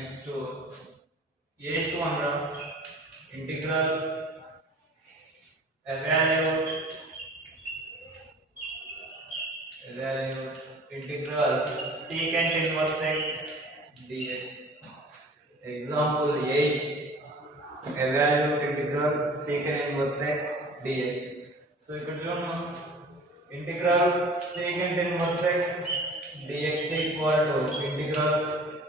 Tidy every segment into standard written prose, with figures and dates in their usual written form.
Next eighth one integral evaluate integral secant inverse x dx. Example 8, evaluate integral secant inverse x dx. So ఇక్కడ చూడండి integral secant inverse x dx equal to integral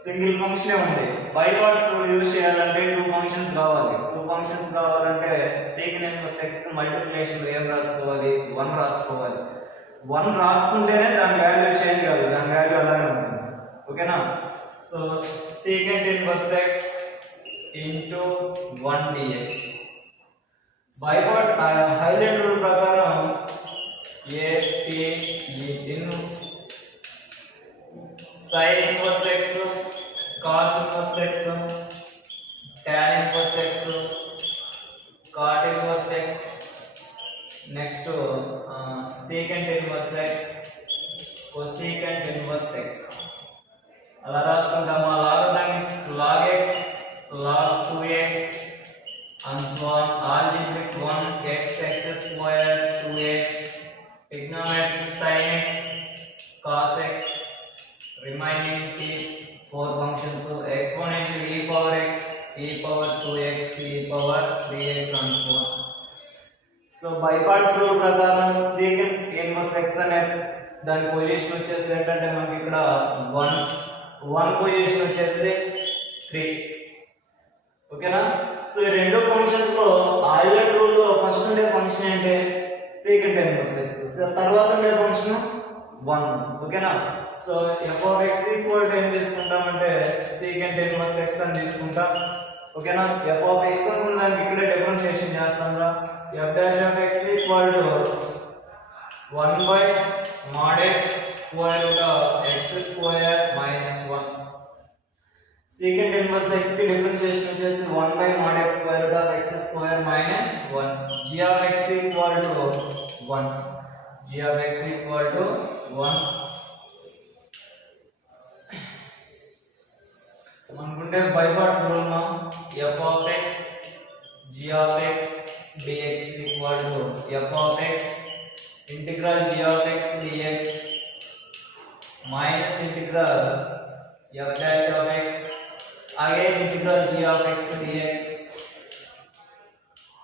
single function ఉంది. By parts use చేయాలంటే two functions కావాలంటే secant inverse x కి multiplication ఏం రాసుకోవాలి, 1 రాసుకోవాలి. 1 రాసుకుంటేనే దాని వాల్యూ చేంజ్ కాదు, దాని వాల్యూ అలానే ఉంటుంది. ఓకేనా? So secant inverse x into 1 dx. By part highlight rule ప్రకారం a t in sin inverse x cos inverse x tan inverse x cot inverse x next secant inverse x cosecant inverse x అలా రాసుకుంటాము. లాగరిథమిక్స్ log x log 2x and so on. Algebraic 1 x square 2x. Trigonometric sin x cos x. Remaining 4 functions. So exponential e power x, e power 2x, e power 3x and so on. So by parts rule ప్రకారం secant inverse x అనే దాని position వచ్చేసి ఏంటంటే మనకి ఇక్కడ 1 position వచ్చేసి 3. ఓకేనా? So ఈ రెండు ఫంక్షన్స్ లో హైలైట్ రూల్ లో ఫస్ట్ ఉండే ఫంక్షన్ ఏంటి, secant inverse x. సో తర్వాత ఉండే ఫంక్షన్ 1. ఓకేనా? So f of x equal to ఏం తీసుకుంటామంటే secant inverse x అని తీసుకుంటాం. ఓకేనా? f of x అనుకున్న దానికి ఇక్కడే డిఫరెన్షియేషన్ చేస్తాం రా. f dash of x equal to 1 by mod x square root of x square minus 1. secant inverse x की डिफरेंशिएशन వచ్చేసి 1 by mod x square root of x square minus 1. g of x equal to 1. g of x equal to 1. మనకుంటే by parts rule మా f of x g of x dx equal to f of x integral g of x dx minus integral f dash of x again integral g of x dx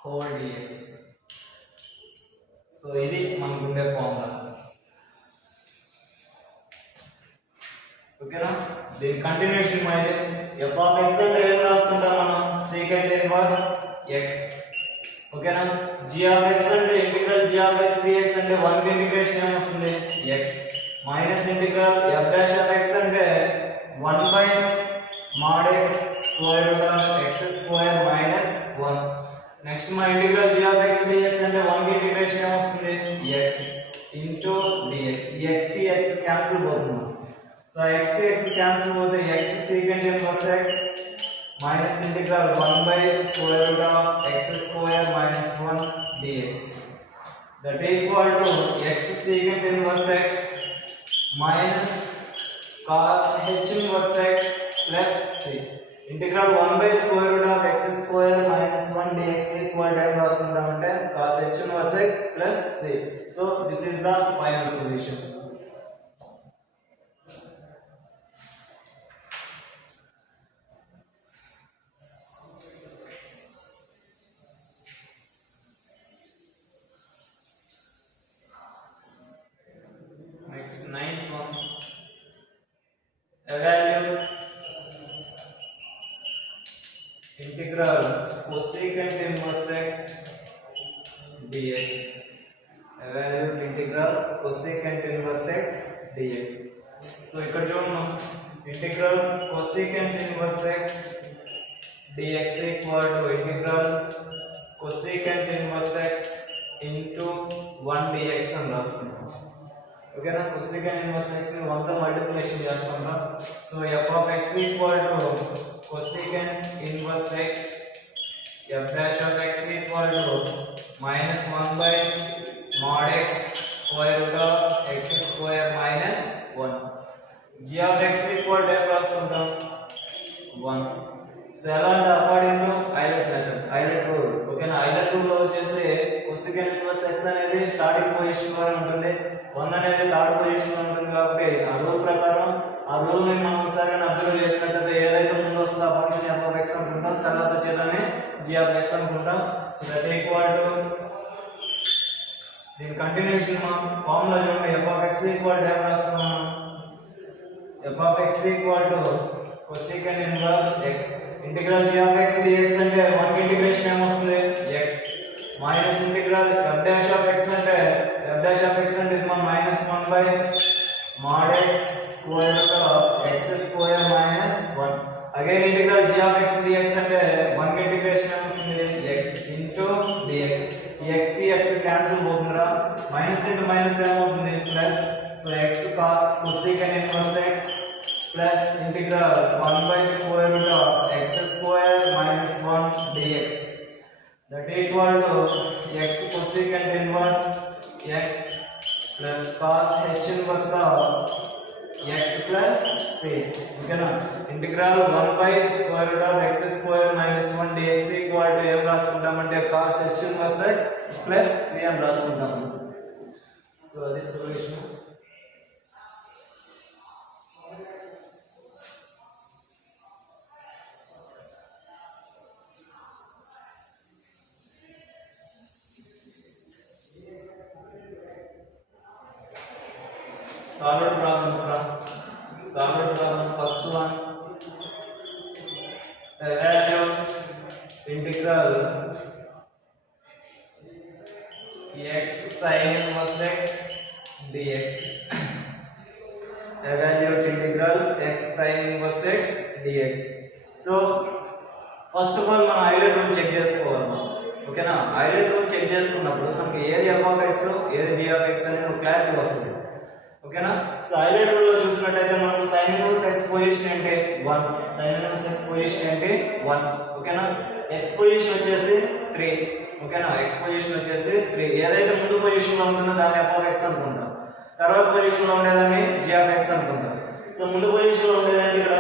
whole dx. So ఇది మనకుండే formula. ఓకేనా? దీని continuation అయితే f of x అంటే ఏం రాసుకుంటాం మనం, secant inverse x. ఓకేనా? g of x అంటే integral g of x dx అంటే 1 కి ఇంటిగ్రేషన్ ఏమొస్తుంది, x minus integral f dash of x అంటే 1 by mod x square root of x square minus 1. Next మా integral g of x dx అంటే 1 కి integration ఏమొస్తుంది, x into dx. ఈ x కి x క్యాన్సిల్ పోతుంది. సో x కి x cancel పోతే x secant inverse x minus integral 1 by square root of x square minus 1 dx. That equal to x secant inverse x minus cos h inverse x plus c. Integral 1 by square root of x square minus 1 dx equal to రాసుకుంటామంటే cos h inverse x plus c. So this is the final solution. Next ninth one, evaluate integral cosecant inverse x dx. Evaluate integral cosecant inverse x dx. So ఇక్కడ చూడండి integral cosecant inverse x dx equal to integral cosecant inverse x into 1 dx అని రాస్తున్నాం. ఓకేనా? cosecant inverse x ని 1 తో multiplication చేస్తాం రా. So f of x equal to cosecant inverse x f dash of x equal to minus 1 by mod x square root of x square minus 1. g of x equal to రాసుకుంటాం 1. So ఎలా అంటే according to islet method, islet rule. ఓకేనా, islet rule లో వచ్చేసి కొసెకెంట్ inverse x అనేది starting position లో ఉంటుంది, 1 అనేది థర్డ్ పొజిషన్ లో ఉంటుంది. కాబట్టి ఆ రూల్ ప్రకారం ఆ రూల్ ని మనం ఒకసారి అబ్జర్వ్ చేసినట్లయితే ఏదైతే ముందు వస్తుందో ఆ ఫంక్షన్ f of x అనుకుంటాం, తర్వాత వచ్చేదాన్ని g of x అనుకుంటాం. సో దట్ ఈక్వల్ టు దీని కంటిన్యూషన్ ఫార్ములా చూడండి, f of x equal to ఏం రాస్తాము, f of x equal to cosecant inverse x integral g of x dx అంటే 1 కి ఇంటిగ్రేషన్ ఏమొస్తుంది x minus integral f dash of x అంటే f dash of x అంటే ఇది minus 1 by mod x square root of x square minus 1. Again integral g of x dx అంటే 1 కి integration ఏమొస్తుంది x into dx. ఈ x కి x cancel పోతుందిరా, minus into minus ఏమవుతుంది plus. So x cos cosecant inverse x plus integral 1 by square root of x square minus 1 dx that equal to x cosecant inverse x plus cos h inverse of x plus c. ఓకేనా, integral 1 by square root of x square minus 1 dx equal to ఏం రాసుకుంటామంటే cos h inverse x plus c అని రాసుకుంటాము. So అది solution. Solved problem from solved problem first one. The value integral x sin inverse x dx. Evaluate integral x sin inverse x dx. So first of all మనం islet rule check చేసుకోవాలి. ఓకేనా, islet rule check చేసుకున్నప్పుడు మనకి ఏది f of x ఏది g of x అనేది ఒక clarity వస్తుంది. ఓకేనా, సో ఐలెట్ రూల్ లో చూసినట్లయితే మనం sin ఇన్వర్స్ x పొజిషన్ అంటే 1, sin ఇన్వర్స్ x పొజిషన్ అంటే 1. ఓకేనా, x పొజిషన్ వచ్చేసి 3. ఓకేనా, x పొజిషన్ వచ్చేసి 3. ఏదైతే ముందు పొజిషన్ లో ఉంటుందో దాన్ని f of x అనుకుంటాం, తర్వాత పొజిషన్ లో ఉండేదాన్ని g of x అనుకుంటాం. సో ముందు పొజిషన్ లో ఉండేదాన్ని ఇక్కడ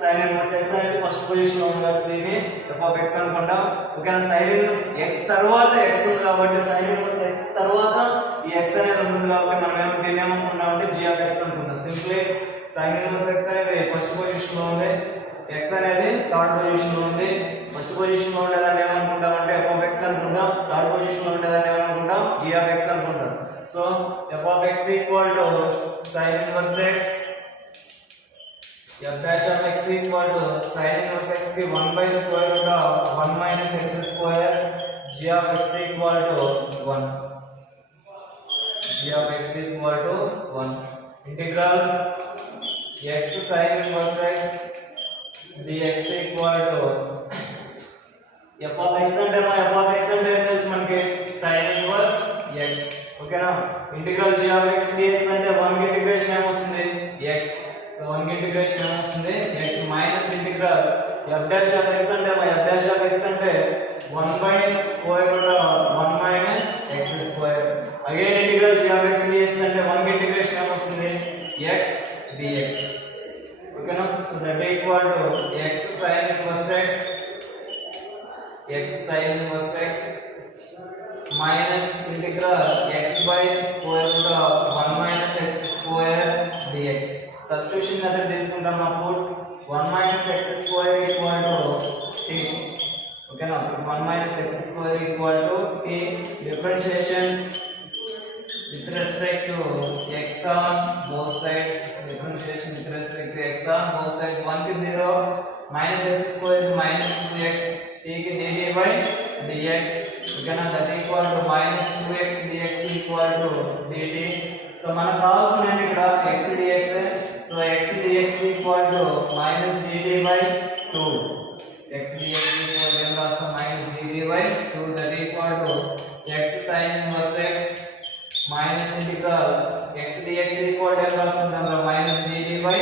sin ఇన్వర్స్ x అనేది ఫస్ట్ పొజిషన్ లో ఉంది కాబట్టి దీన్ని f of x అనుకుంటాం. ఓకేనా, sin ఇన్వర్స్ x తర్వాత x ఉంది కాబట్టి sin ఇన్వర్స్ x తర్వాత ఈ x అనేది ఉంటుంది కాబట్టి మనం దీన్ని ఏమనుకుంటాం అంటే g of x అనుకుంటాం. సింప్లీ sin ఇన్వర్స్ x అనేది ఫస్ట్ పొజిషన్ లో ఉంది, x అనేది థర్డ్ పొజిషన్ లో ఉంది. ఫస్ట్ పొజిషన్ లో ఉండేదాన్ని ఏమనుకుంటాం అంటే f of x అనుకుంటాం, థర్డ్ పొజిషన్ లో ఉండేదాన్ని ఏమనుకుంటాం g of x అనుకుంటాం. So f of x equal to sin inverse x f dash of x equal to sin inverse x की 1 by square root of 1 minus x square, g of x equal to 1, g of x equal to 1. Integral x sin inverse x dx equal to f of x అంటే f of x అంటే మనకి sin inverse x. ఓకేనా, integral g of x dx అంటే 1 కి integration ఏమొస్తుంది x. So 1 కి integration ఏమొస్తుంది x minus integral f dash of x అంటే f dash of x అంటే 1 by square root of 1 minus x square. Again integral g of x dx అంటే 1 కి integration ఏమొస్తుంది x dx. ఓకేనా, so that equal to x sin inverse x minus integral x by square root of 1 minus x square dx. Substitution method తీసుకుంటాం. అప్పుడు 1 minus x square equal to t. ఓకేనా, 1 minus x square equal to t. Differentiation with respect to x on both sides. Differentiation with respect to x on both sides. 1 to 0 minus x square minus 2x t की dt by dx. ఓకేనా, that equal to minus 2x dx equal to dt. So మనకు కావాల్సింది ఇక్కడ x dx. So x dx equal to minus dt by 2. x dx equal to minus dt by 2. That equal to x sin inverse x minus integral x dx equal to minus dt by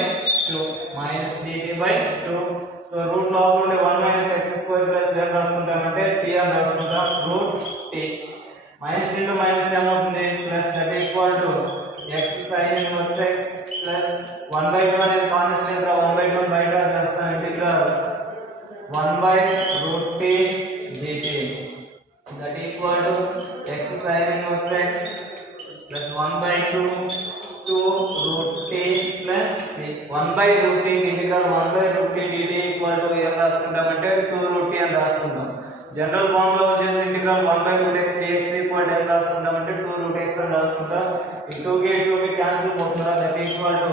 2. Minus dt by 2. So root log ఉండే 1 minus x square plus ఏం రాసుకుంటామంటే t అని రాసుకుంటాం. root t minus into minus ఏమవుతుంది plus that equal to x sin inverse x plus 1 by 2 అనేది constant రా 1 by 2 బయట రాసేస్తాం integral x sin inverse x plus 1 by 2 root t plus c. 1 by root t integral 1 by root t dt equal to ఏం రాసుకుంటామంటే 2 root t అని రాసుకుంటాం. General form లో వచ్చేసి integral 1 by root x dx equal to ఏం రాసుకుంటామంటే 2 root x అని రాసుకుంటాం. ఈ 2 కి క్యాన్సిల్ పోతుందా, that equal to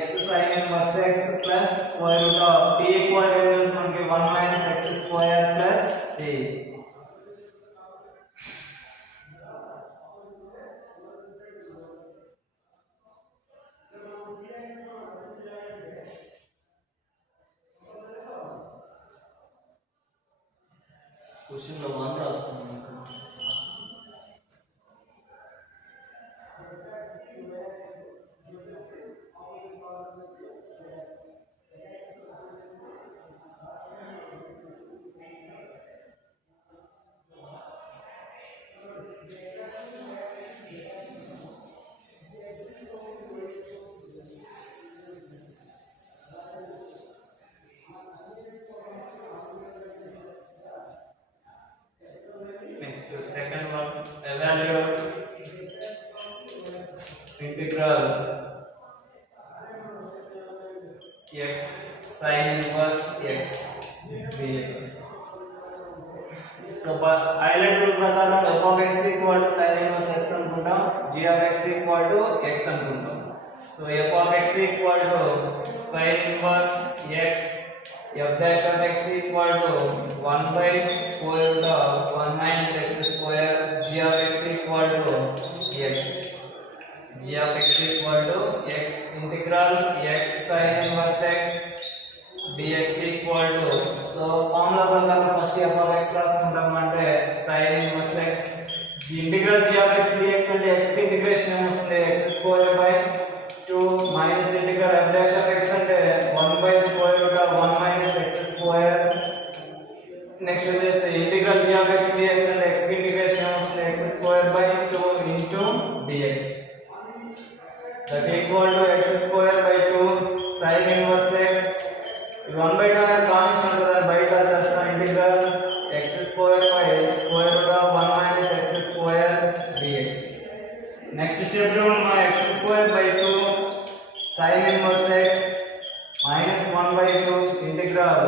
x sin inverse x plus square root of t equal to మనకి 1 minus x square plus c. Question లో 1 రాస్తున్నాను. Next, second one, evaluate integral x sin inverse x dx. So, highlight rule ప్రకారం f of x equal to sin inverse x అనుకుంటాం, g of x equal to x అనుకుంటాం. So, f of x equal to sin inverse x, f dash of x equal to 1 by square root of 1 minus x square, g of x equal to x, g of x equal to x, integral x sin inverse x dx equal to, so formula ప్రకారం first f of x రాసుకుంటాం అంటే sin inverse x, the integral g of x dx అంటే x కి integration ఏమొస్తుంది, x square by 2 minus integral f dash of x అంటే 1 by square root of 1 minus x square. Next వచ్చేసి integral g of x dx అంటే x కి integration వస్తుంది x square by 2 into dx, that equal to x square by 2 sin inverse x. 1 by 2 అనేది constant కదా, బయట చేస్తాం integral x square by square root of 1 minus x square dx. Next step చూడండి, మన x square by 2 sin inverse x minus 1 by 2 integral,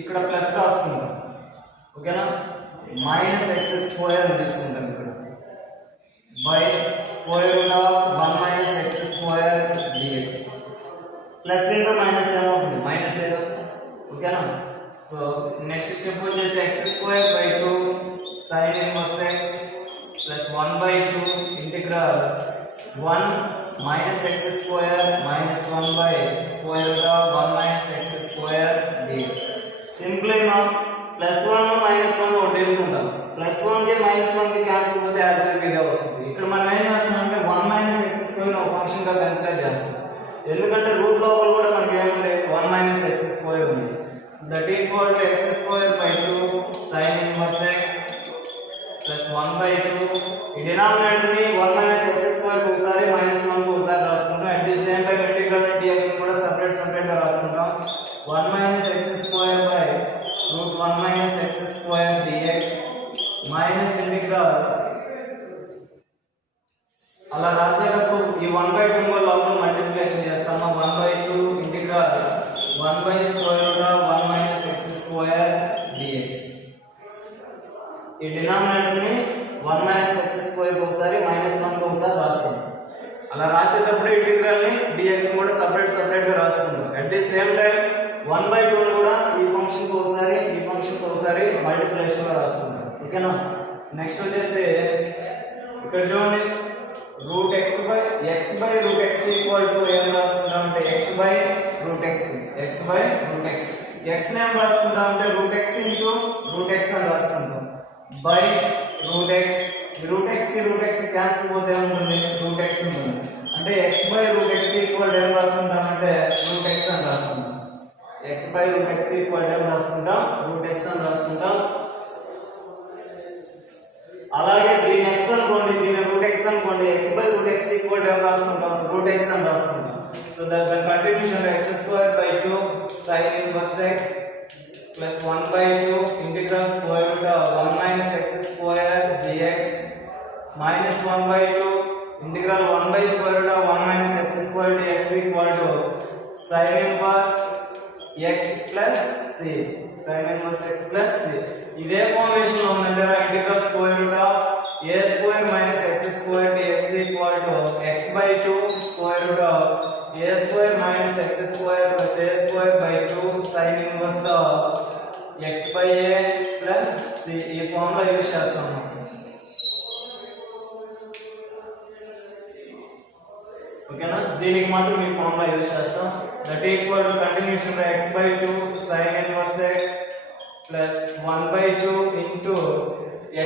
ఇక్కడ plus రాసుకుంటాం, ఓకేనా, minus x square తీసుకుంటాం ఇక్కడ by square root of 1 minus x square dx. Plus into minus ఏమవుతుంది, minus ఏదో, ఓకేనా. సో నెక్స్ట్ స్టెప్ వచ్చేసి x square by 2 sine inverse x plus 1 by 2 integral 1 minus x square minus 1 by square root of 1 minus x square dx. Simply మనం plus 1 minus 1 ఒకటి తీసుకుంటాం, plus 1 కి minus 1 కి cancel పోతే as it is ఇదే వస్తుంది. ఇక్కడ మనం ఏం చేస్తామంటే 1 మైనస్ ఎక్స్ స్క్వేర్ ఒక ఫంక్షన్ గా కన్సిడర్ చేస్తాం, ఎందుకంటే రూట్ లోపల కూడా మనకి ఏముంది 1 మైనస్ ఎక్స్ స్క్వేర్ ఉంది. That equal to x square by 2 sine inverse x plus 1 by 2. ఈ డినామినేటర్ ని 1 మైనస్ ఎక్స్ స్క్వేర్ ఒకసారి మైనస్ 1 ఒకసారి రాసుకుంటాం, at the same time integral dx కూడా సెపరేట్ గా రాసుకుంటాం. 1 minus x square by root 1 minus x square dx minus integral, అలా రాసేటప్పుడు ఈ 1 by 2 లో లోపల మల్టిప్లికేషన్ చేస్తాము. 1 by 2 integral 1 by square root of 1 minus x square dx. ఈ డినామినేటర్ ని 1 minus x square ఒకసారి మైనస్ 1 ఒకసారి రాస్తాం. అలా రాసేటప్పుడు ఇంటిగ్రల్ ని dx కూడా సెపరేట్ గా రాసుకుంటాం. At the same time 1 by 2 కూడా ఈ ఫంక్షన్ కి ఒకసారి మల్టిప్లికేషన్ లో రాసుకుంటాం, ఓకేనా. నెక్స్ట్ వచ్చేసి ఇక్కడ చూడండి root x by root x equal to ఏం రాసుకుంటాం అంటే x by root x x ని ఏం రాసుకుంటాం అంటే root x into root x అని రాసుకుంటాం by root x. Root x cancel పోతే ఉంటుంది, రూట్ x ఉంటుంది, అంటే x by root x equal ఏం రాసుకుంటాం అంటే రూట్ x అని రాసుకుంటాం. x by root x equal ఏం రాసుకుంటాం, రూట్ x అని రాసుకుంటాం. అలాగే దీని x అనుకోండి, దీని రూట్ x అనుకోండి, x by root x equal ఏం రాసుకుంటాం, రూట్ x అని రాసుకుంటాం. So that the continuation x square by 2 sin inverse x plus 1 by 2 integral square root of 1 minus x square dx minus 1 by 2 integral 1 by square root of 1 minus x square dx equal to sin inverse x plus c. Sin inverse x plus c. ఇదే formation లో ఉందంటే integral square root of a square minus x square dx equal to x by 2 square root of a square minus x square plus a square by 2 sin inverse of x by a plus c. ఈ form లో use చేస్తాము. ఓకేనా, దీనికి మాత్రం ఈ form లో use చేస్తాం. That equal to continuation by x by 2 sin inverse x plus 1 by 2 into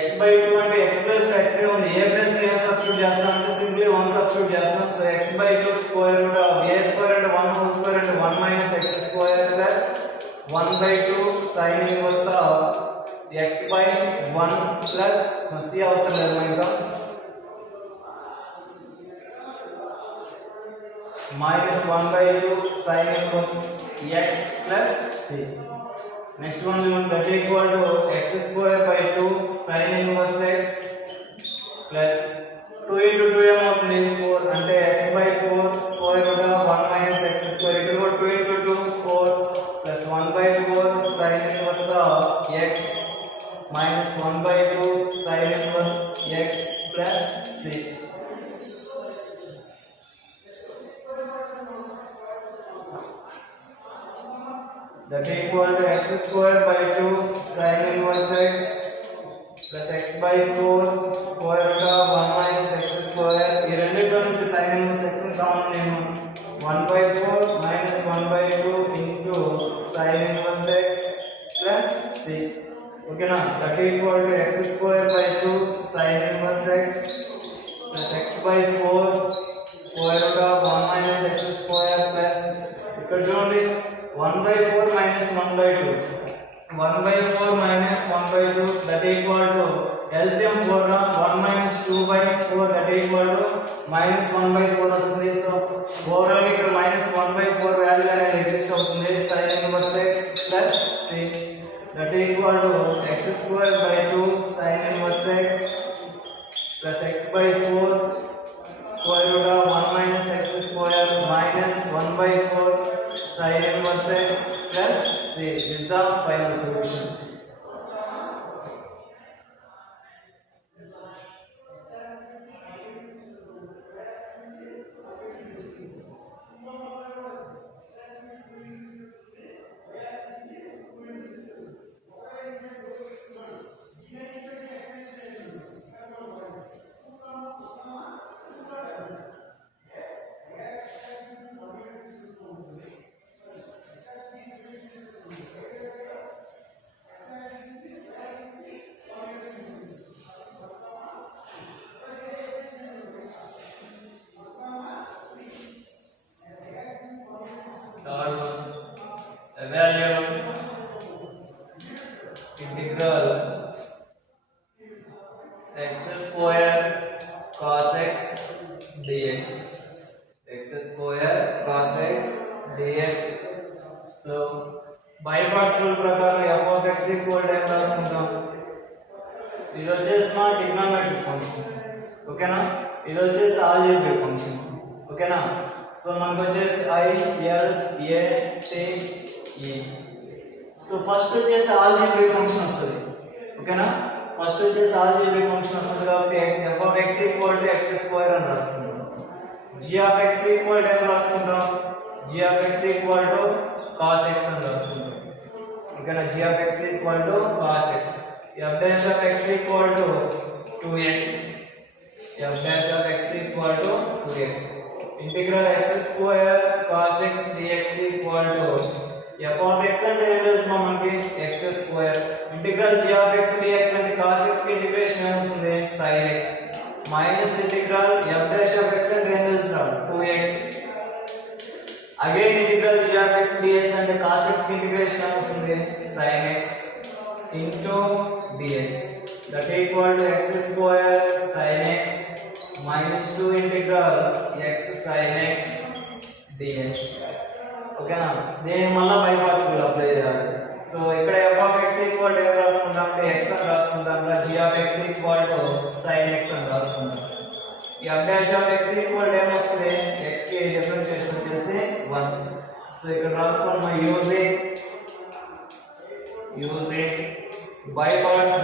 x by 2 అంటే x plus x ఉంది. a plus a సబ్స్టిట్యూట్ చేస్తాం అంటే సింప్లీ 1 సబ్స్టిట్యూట్ చేస్తాం. So x by 2 square root of a square అంటే 1 whole square అంటే 1 minus x square plus 1 by 2 sin inverse of x by 1 plus c అవసరం లేదు మనకు minus 1 by 2 sin inverse x plus c. Next one that equal to x square by 2 sin inverse x plus 2 into 2 ఏమవుతుంది 4 అంటే x by 4 square root of 1 minus x square ఇక్కడ కూడా 2 into 2 4 plus 1 by 4 sin inverse of x minus 1 by 2 sin inverse x plus c. That equal to x square by 2 sin inverse x plus x by 4 square root of 1 minus x square. ఈ రెండిట్లో నుంచి sin inverse x ని common నేను 1 by 4 minus 1 by 2 into sin inverse x plus c. ఓకేనా, that equal to x square by 2 sin inverse x plus x by 4 square root of 1 minus x square plus ఇక్కడ చూడండి 1 by 4 minus 1 by 2 1 by 4 minus 1 by 2 that equal to LCM 4 1 minus 2 by 4 that equal to minus 1 by 4 వస్తుంది. So overall ఇక్కడ minus 1 by 4 value అనేది exist అవుతుంది. sin inverse x plus c that equal to x square by 2 sin inverse x plus x by 4 square root of 1 minus x square minus 1 by 4 sin inverse x plus c. This is the final solution. Evaluate integral x square cos x dx x square cos x dx. So by parts rule ప్రకారం f of x equal to ఎంత రాసుకుంటాం, ఇది వచ్చేసి మా trigonometric function. ఓకేనా, ఇది వచ్చేసి algebraic function. ఓకేనా, సో మనకు వచ్చేసి I L A T E. So first వచ్చేసి ఆల్జీబ్రిక్ ఫంక్షన్ వస్తుంది. ఓకేనా, ఫస్ట్ వచ్చేసి ఆల్జీబ్రిక్ ఫంక్షన్ వస్తుంది కాబట్టి f of x equal to x square అని రాసుకుంటాం. g of x equal to ఎంత రాసుకుంటాం, g of x equal to cos x అని రాసుకుంటాం. ఓకేనా, g of x equal to cos x. f dash of x equal to 2x. f dash of x equal to 2x. Integral x square cos x dx equal to f of x అంటే ఏం తెలుసు మనకి x square. Integral g of x dx అంటే cos x కి integration ఏమవుతుంది sin x minus integral f dash of x అంటే ఏం తెలుసు 2x. Again integral g of x dx అంటే cos x కి ఇంటిగ్రేషన్ ఏమవుతుంది sin x into dx that equal to x square sin x minus 2 integral x sin x dx. ఓకేనా, దీన్ని మళ్ళీ by parts rule apply చేయాలి. So ఇక్కడ f of x equal to ఏం రాసుకుంటాం అంటే x అని రాసుకుంటాం కదా g of x equal to sin x అని రాసుకుంటాం f dash of x equal to ఏమొస్తుంది x కి డిఫరెన్షియేషన్ వచ్చేసి 1 సో ఇక్కడ రాసుకున్నాం using by parts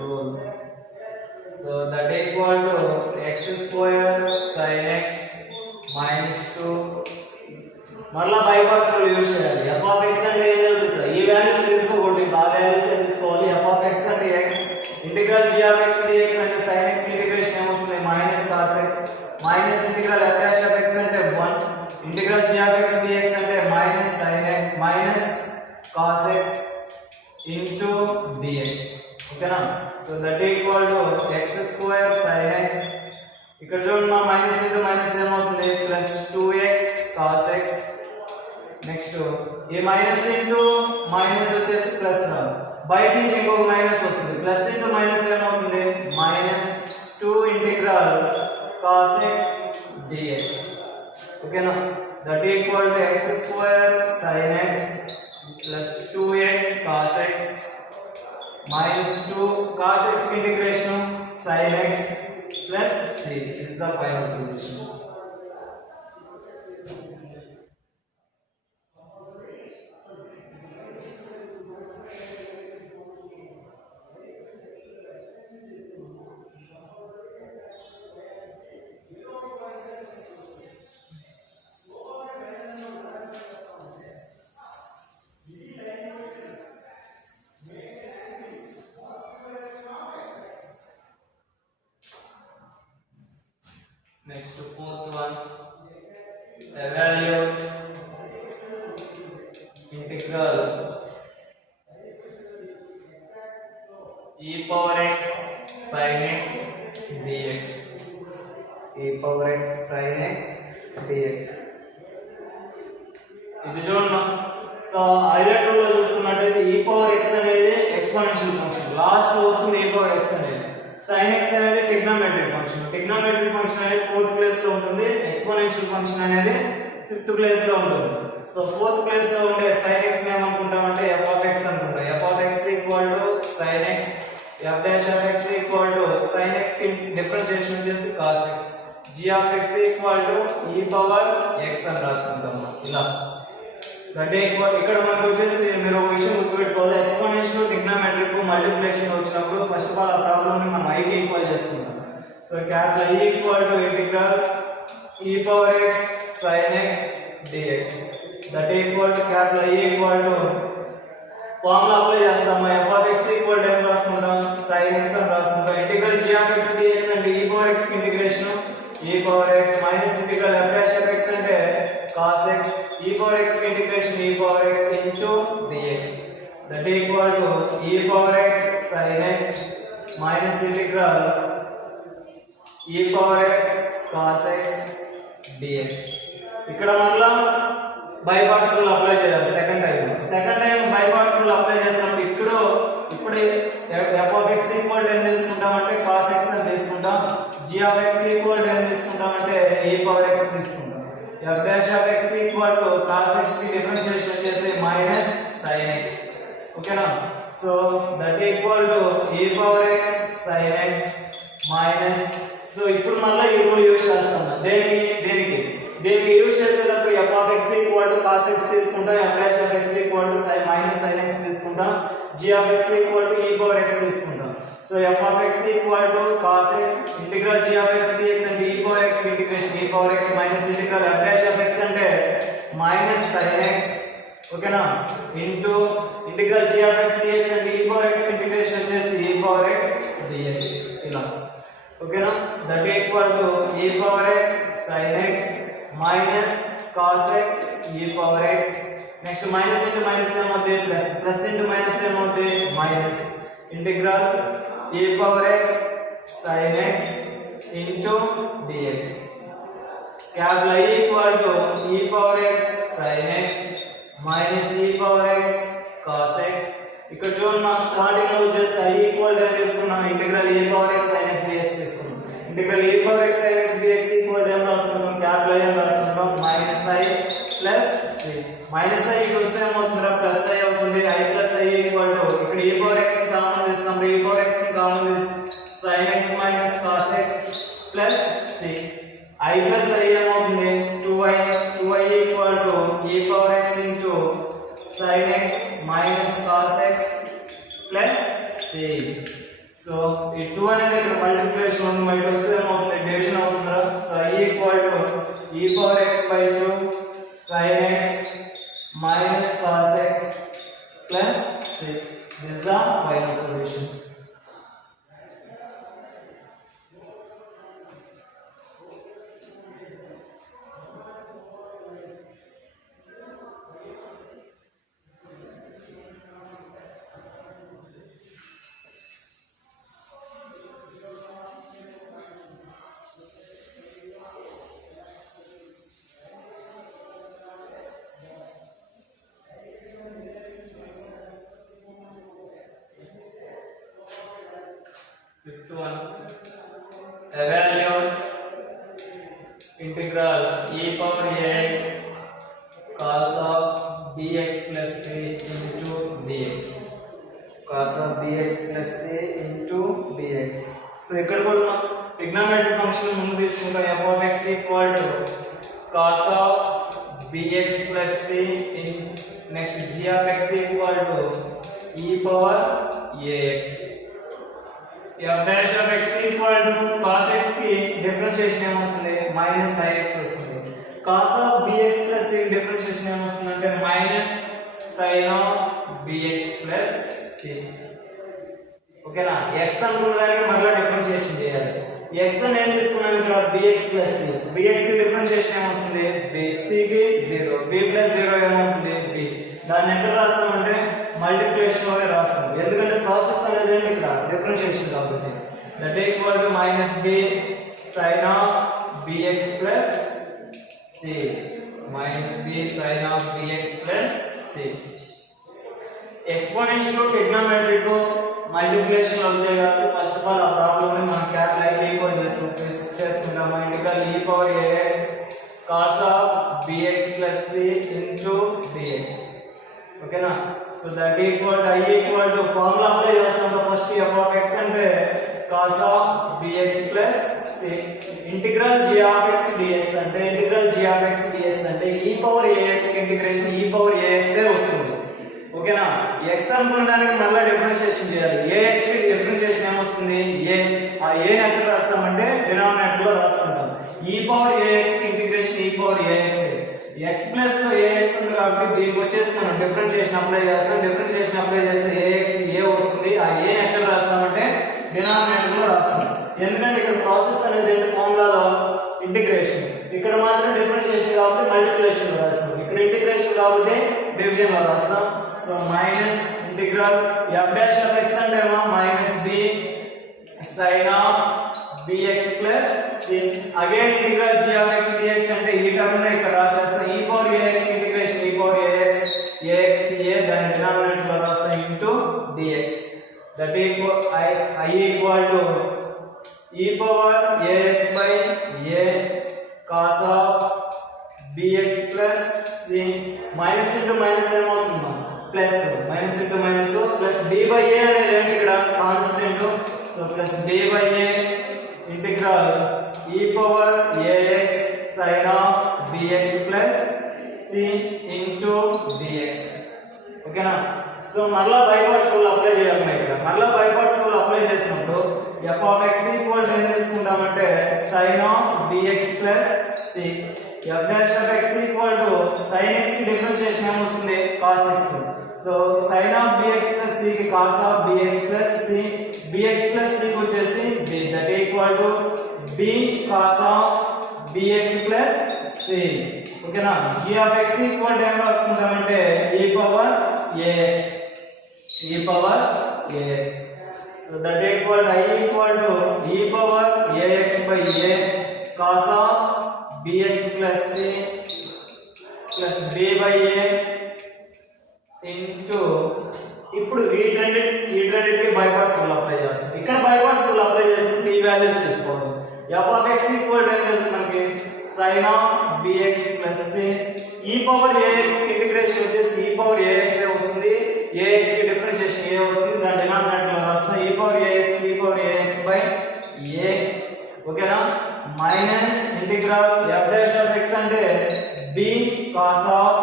rule so that equal to x square sin x minus 2 మరలా బై పార్ట్స్ రూల్ యూస్ చేయాలి f of x అంటే ఏం తెలుసు ఇక్కడ ఈ వాల్యూస్ తీసుకోకూడదు ఆ వాల్యూస్ తీసుకోవాలి f of x అంటే x integral g of x dx అంటే sin x ఇంటిగ్రేషన్ ఏమొస్తుంది minus cos x minus integral f dash of x అంటే 1 integral g of x dx అంటే minus sin x minus cos x into dx ఓకేనా so that equal to x square sin x ఇక్కడ చూడండి minus into minus ఏమవుతుంది plus 2x cos x next ఈ minus into minus వచ్చేసి plus బయట నుంచి ఇంకొక మైనస్ వస్తుంది ప్లస్ ఇంటూ మైనస్ ఏమవుతుంది minus 2 integral cos x dx ఓకేనా that equal to x square sin x plus 2x cos x minus 2 cos x integration sin x plus c is the final solution. Next fourth one, evaluate integral e power x sin x dx e power x sin x dx ఇది చూడండి so highlight rule లో చూసుకున్నట్లయితే e power x అనేది exponential function last లో వస్తుంది e power x అనేది sin x అనేది trigonometric function అనేది 4th ప్లేస్ లో ఉంటుంది ఎక్స్పోనెన్షియల్ ఫంక్షన్ అనేది 5th ప్లేస్ లో ఉంటుంది సో 4th ప్లేస్ లో ఉండే sin x ని ఏమనుకుంటాం అంటే f of x అనుకుంటాం f of x sin x f dash of x sin x కి డిఫరెన్షియేషన్ వచ్చేసి cos x g of x e power x అని రాసుకుంటాం ఇలా దట్ ఈక్వల్ ఇక్కడ మనకు వచ్చేసి మీరు ఒక విషయం గుర్తుపెట్టుకోవాలి ఎక్స్పోనెన్షియల్ ట్రిగ్నోమెట్రిక్ మల్టిప్లికేషన్ వచ్చినప్పుడు ఫస్ట్ ఆఫ్ ఆల్ ఆ ప్రాబ్లమ్ ని మనం i కి ఈక్వల్ చేసుకుంటాం so capital E equal to integral e power x sin x dx that equal to capital E equal to formula apply చేస్తాము f of x equal to ఏం రాసుకుంటాం sin x అని రాసుకుంటాం integral g of x dx అంటే e power x కి integration e power x minus integral f dash of x అంటే cos x e power x integration e power x into dx that equal to e power x sin x minus integral e power x cos x dx ఇక్కడ మళ్ళా by parts rule apply చేయాలి second time by parts rule apply చేసినప్పుడు ఇప్పుడు f of x equal to ఏం తీసుకుంటాం అంటే cos x అని తీసుకుంటాం g of x equal to ఏం తీసుకుంటాం అంటే e power x తీసుకుంటాం f dash of x equal to cos x की डिफरेंशिएशन వచ్చేసి minus sin x ఓకేనా so that equal to e power x sin x minus so ఇప్పుడు మళ్ళీ ఈ రూల్ యూస్ చేస్తాం దేనికి యూస్ చేసేటప్పుడు f of x equal to cos x తీసుకుంటాం f dash of x equal to minus sin x తీసుకుంటాం g of x equal to e power x తీసుకుంటాం so f of x equal to cos x integral g of x dx అంటే e power x integration e power x minus integral f dash of x అంటే minus sin x ఓకేనా into integral g of x dx అంటే e power x integration వచ్చేసి e power x dx ఇలా ఓకేనా that equal to e power x sin x minus cos x e power x next minus into minus ఏమవుతుంది plus into minus ఏమవుతుంది minus integral e power x sin x into dx capital I equal to e power x sin x minus e power x cos x ఇక్కడ చూడండి మనం starting లో వచ్చేసి I equal to తీసుకున్నాం integral e power x sin x dx తీసుకున్నాం integral e power x sin x dx equal to ఏం రాసుకున్నాం capital I రాసుకున్నాం minus I plus చూస్తే ఏమవుతుందిరా ప్లస్ i అవుతుంది. i plus i equal to ఇక్కడ e power x ని common తీస్తాం. e power x ని కామన్ తీస్తే sin x minus cos x plus c. i plus i ఏమవుతుంది 2i equal to e power x into sin x minus cos x plus c. So ఈ 2 అనేది ఇక్కడ multiplication ఉంది, బయట వస్తే ఏమవుతుంది డివిజన్ అవుతుందిరా. So i equal to e power x by 2 sin x minus cos x plus c. This is the final solution. Fifth one, evaluate integral e power ax cos of bx plus c into dx. Cos of bx plus c into dx. So ఇక్కడ కూడా మనం trigonometric function ముందు తీసుకుంటాం. f of x equal to cos of bx plus c in next g of x equal to e power ax. f dash of x equal to cos x की differentiation ఏమొస్తుంది minus ix వస్తుంది. cos of bx plus c డిఫరెంशिయేషన్ ఏమొస్తుంది అంటే minus sin of bx plus c. ఓకేనా. x అనుకున్న దానికి మళ్ళీ డిఫరెంशिయేషన్ చేయాలి. x అని ఏం తీసుకున్నాం ఇక్కడ bx plus c. bx కి డిఫరెంशिయేషన్ ఏమొస్తుంది c కి 0, b plus 0 ఏమవుతుంది b. దాన్ని ఎక్కడ రాస్తామంటే మల్టిప్లికేషన్ లోనే రాస్తాం, ఎందుకంటే ప్రాసెస్ అనేది ఏంటి ఇక్కడ డిఫరెన్షియేషన్ కాబట్టి. That equal to minus b sin of bx plus c minus b sin of bx plus c. Exponential trigonometric multiplication లో వచ్చాయి కాబట్టి ఫస్ట్ ఆఫ్ ఆల్ ఆ ప్రాబ్లం ని మనం క్యాపిటల్ ఈక్వల్ చేసుకుంటాము. Integral e power ax cos of bx plus c into dx. ఓకేనా. So that equal to i equal to formula apply చేస్తాం. First f of x అంటే cos of bx plus c. Integral g of x dx అంటే integral g of x dx అంటే e power ax కి integration e power ax ఏ వస్తుంది. ఓకేనా. x అనుకున్న దానికి మళ్ళీ డిఫరెన్షియేషన్ చేయాలి. ax కి డిఫరెన్షియేషన్ ఏమొస్తుంది a. ఆ a ని ఎక్కడ రాస్తామంటే డినామినేటర్ లో రాసుకుంటాం. e పవర్ ax కి integration e power ax. x plus ax ఉంది కాబట్టి దీనికి వచ్చేసి మనం డిఫరెన్షియేషన్ అప్లై చేస్తాం. డిఫరెన్షియేషన్ అప్లై చేస్తే ax కి a వస్తుంది. ఆ a ని ఎక్కడ రాస్తామంటే డినామినేటర్ లో రాస్తాం, ఎందుకంటే ఇక్కడ ప్రాసెస్ అనేది ఫార్ములాలో ఇంటిగ్రేషన్, ఇక్కడ మాత్రం డిఫరెన్షియేషన్ కాబట్టి మల్టిప్లికేషన్ లో రాస్తాం. ఇక్కడ ఇంటిగ్రేషన్ కాబట్టి డివిజన్ లో రాస్తాం. So minus integral f dash of x అంటే minus b sin of bx plus c. Again integral g of x dx అంటే ఈ టర్మ్ ని ఇక్కడ రాసేస్తాం. e power ax integration e power ax కి a దాని డినామినేటర్ లో రాస్తాం into dx. That equal i equal to e power ax by a cos of bx plus c. Minus into minus ఏమవుతుంది plus, minus into minus plus b by a అనేది ఏంటి ఇక్కడ constant. So plus b by a ఇంటిగ్రల్ e power ax sin of bx plus c into dx. ఓకేనా. So మళ్ళా by parts rule apply చేయాలి. ఇక్కడ మళ్ళా బై పార్ట్స్ రూల్ అప్లై చేసినప్పుడు f of x equal to ఏం తీసుకుంటామంటే sin of bx plus c. f dash of x equal to sin x కి differentiation ఏమొస్తుంది cos x. So sin of bx plus c కి cos of bx plus c, bx plus c కి వచ్చేసి b. That equal to b cos of bx plus c. ఓకేనా. g of x equal to ఏం రాసుకుంటామంటే e power ax. So that equal to i equal to e power ax by a cos of bx plus c plus b by a into ఇప్పుడు వీటన్నిటికి bypass rule apply చేస్తాం. ఇక్కడ bypass rule apply చేసి ఈ values తీసుకోవాలి. f of x equal to ఏం తెలుసు మనకి sin of bx plus c e power ax integration వచ్చేసి e power ax వస్తుంది ax కి డిఫరెన్షియేషన్ a వస్తుంది దాని డినామినేటర్ లో రాస్తాం e power ax by a ఓకేనా minus integral f dash of x అంటే b cos of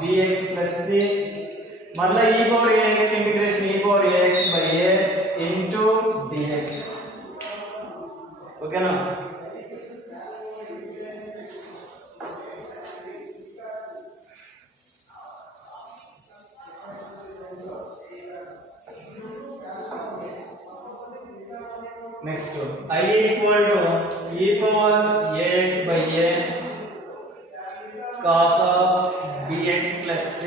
bx plus c మళ్ళీ e power ax integration e power ax by a into dx ఓకేనా next I equal to e power ax by a cos of bx plus c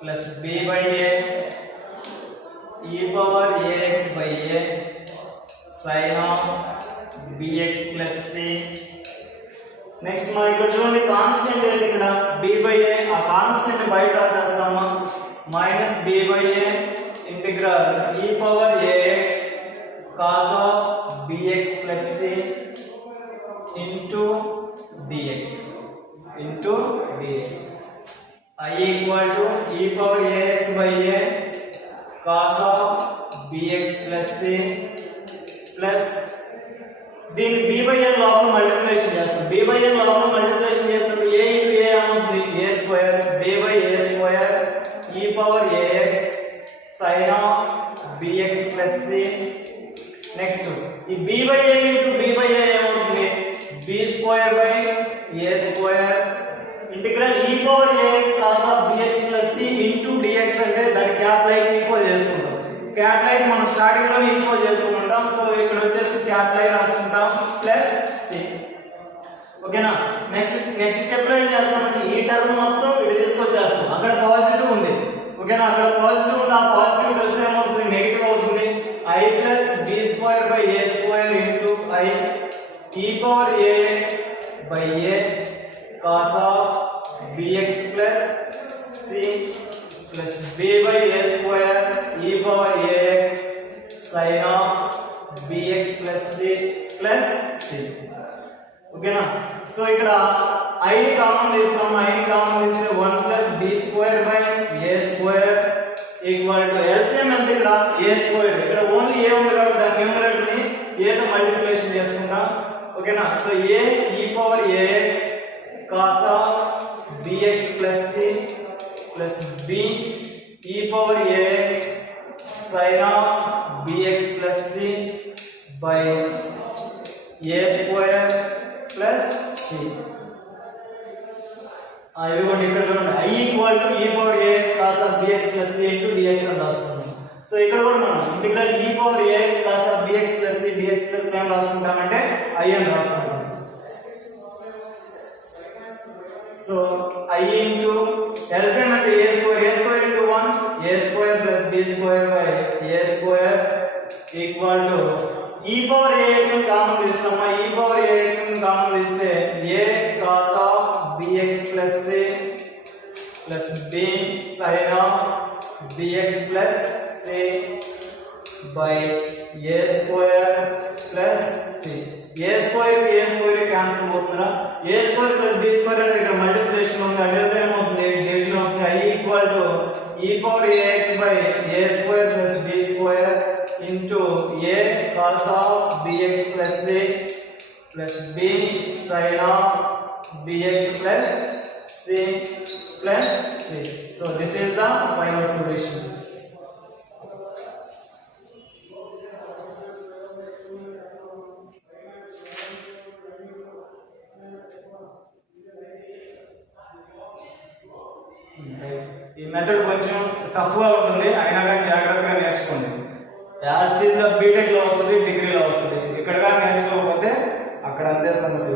plus b by a e power ax by a sin of bx plus c next మనం ఇక్కడ చూడండి constant ఏంటి ఇక్కడ b by a ఆ constant బయట రాసేస్తాము minus b by a ఇంటిగ్రల్ e power ax cos of bx plus c into dx I equal to e power ax by a cos of bx plus c plus దీన్ని b by n లోపల multiplication చేస్తాం b by n లోపల multiplication చేసినప్పుడు a into a అవుతుంది a square b by a square e power ax sin of bx plus c next ఈ b by a into b by a ఏమవుతుంది b square by a square integral e power ax cos of bx plus c into dx అంటే దాని cap line equal చేసుకుంటాం cap line మనం starting లో equal చేసుకుంటాం so ఇక్కడ వచ్చేసి cap line రాసుకుంటాం ప్లస్ c ఓకేనా నెక్స్ట్ స్టెప్ లో ఏం చేస్తామంటే ఈ టర్మ్ మొత్తం ఇటు తీసుకొచ్చేస్తాం అక్కడ పాజిటివ్ ఉంది ఓకేనా అక్కడ పాజిటివ్ ఉంది ఆ పాజిటివ్ వస్తే ఏమవుతుంది నెగటివ్ అవుతుంది I plus b square by a square into I e power ax by a cos of bx plus c plus b by a square e power ax sin of bx plus c plus c ఓకేనా so ఇక్కడ I common తీస్తాం I common తీస్తే 1 plus b square by a square equal to LCM ఎంత ఇక్కడ a square ఇక్కడ only a ఉంది కాబట్టి దాని న్యూమరేటర్ ని a తో మల్టిప్లికేషన్ చేసుకుందాం ఓకేనా so a e power ax cos of bx plus c plus b e power ax sin of bx plus c by a square plus c ఇదిగోండి ఇక్కడ చూడండి I equal to e power ax cos of bx plus c into dx అని రాసుకుంటాం so ఇక్కడ కూడా మనం integral e power ax cos of bx plus c dx plus c అని రాసుకుంటామంటే I అని రాసుకుంటాం సో I into LCM అంటే a square into 1 a square plus b square by a square equal to e power ax ని common తీస్తామా e power ax ని common తీస్తే a cos of bx plus c plus b sin of bx plus c by a square plus c a square cancel అవుతుందా a square plus b square అనేది ఇక్కడ multiplication ఉంది అదే ఏమవుతుంది division అవుతుంది I equal to e power ax by a square plus b square into a cos of bx plus c plus b sin of bx plus c plus c. So this is the final solution. ఈ method కొంచెం tough గా ఉంటుంది అయినా కానీ జాగ్రత్తగా నేర్చుకోండి as it is BTech లో వస్తుంది డిగ్రీలో వస్తుంది ఇక్కడ కానీ నేర్చుకోకపోతే అక్కడ అంతే సంగతి.